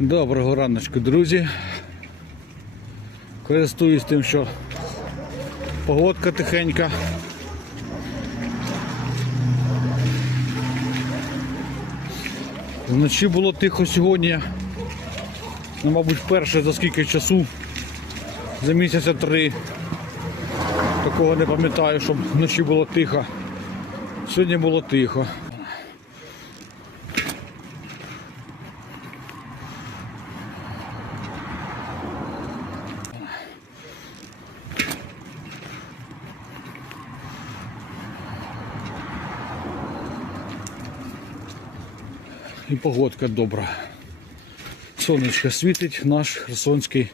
Доброго раночку, друзі. Користуюсь тим, що погодка тихенька. Вночі було тихо сьогодні. Ну, мабуть, перше за скільки часу. За місяця три. Такого не пам'ятаю, щоб вночі було тихо. Сьогодні було тихо. І погодка добра. Сонечко світить, наш херсонський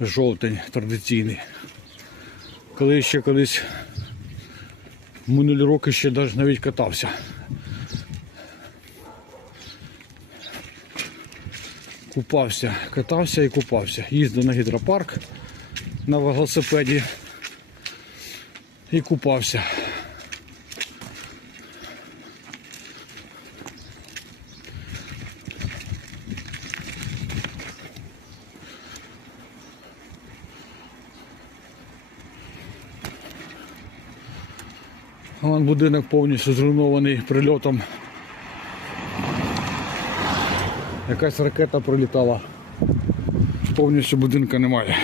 жовтень традиційний. Коли ще колись минулі роки ще навіть катався. Купався, катався і купався. Їздив на гідропарк на велосипеді і купався. Вон будинок повністю зруйнований прильотом. Якась ракета прилітала. Повністю будинка немає.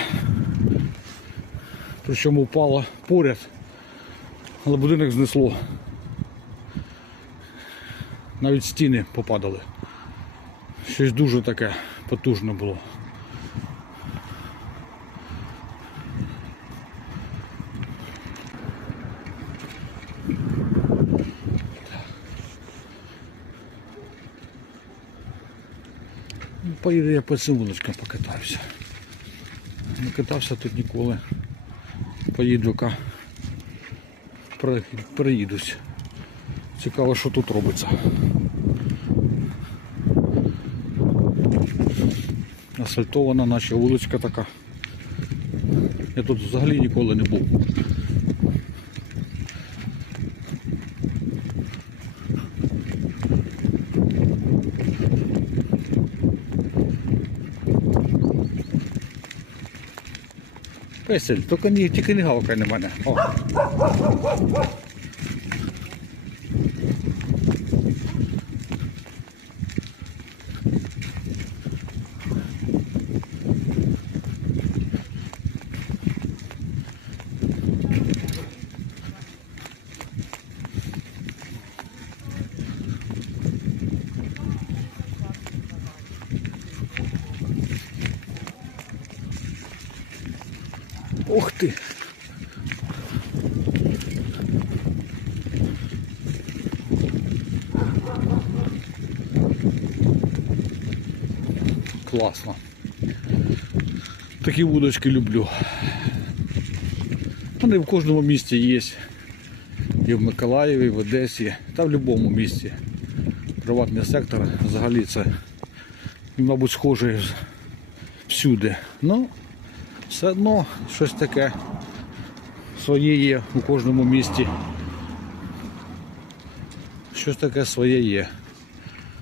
Причому впала поряд, але будинок знесло. Навіть стіни попадали. Щось дуже таке потужне було. Поїду я по цим вуличкам покатаюся. Не катався тут ніколи. Поїду-ка. Проїдусь. Цікаво, що тут робиться. Асфальтована наче вуличка така. Я тут взагалі ніколи не був. Песель, тільки не, тільки не гавкай на мене. О. Ух ти! Класно. Такі вудочки люблю. Вони в кожному місті є. І в Миколаєві, і в Одесі, та в будь-якому місті. Приватний сектор взагалі це, мабуть, схожий всюди. Ну, все одно щось таке своє є у кожному місті. Щось таке своє є.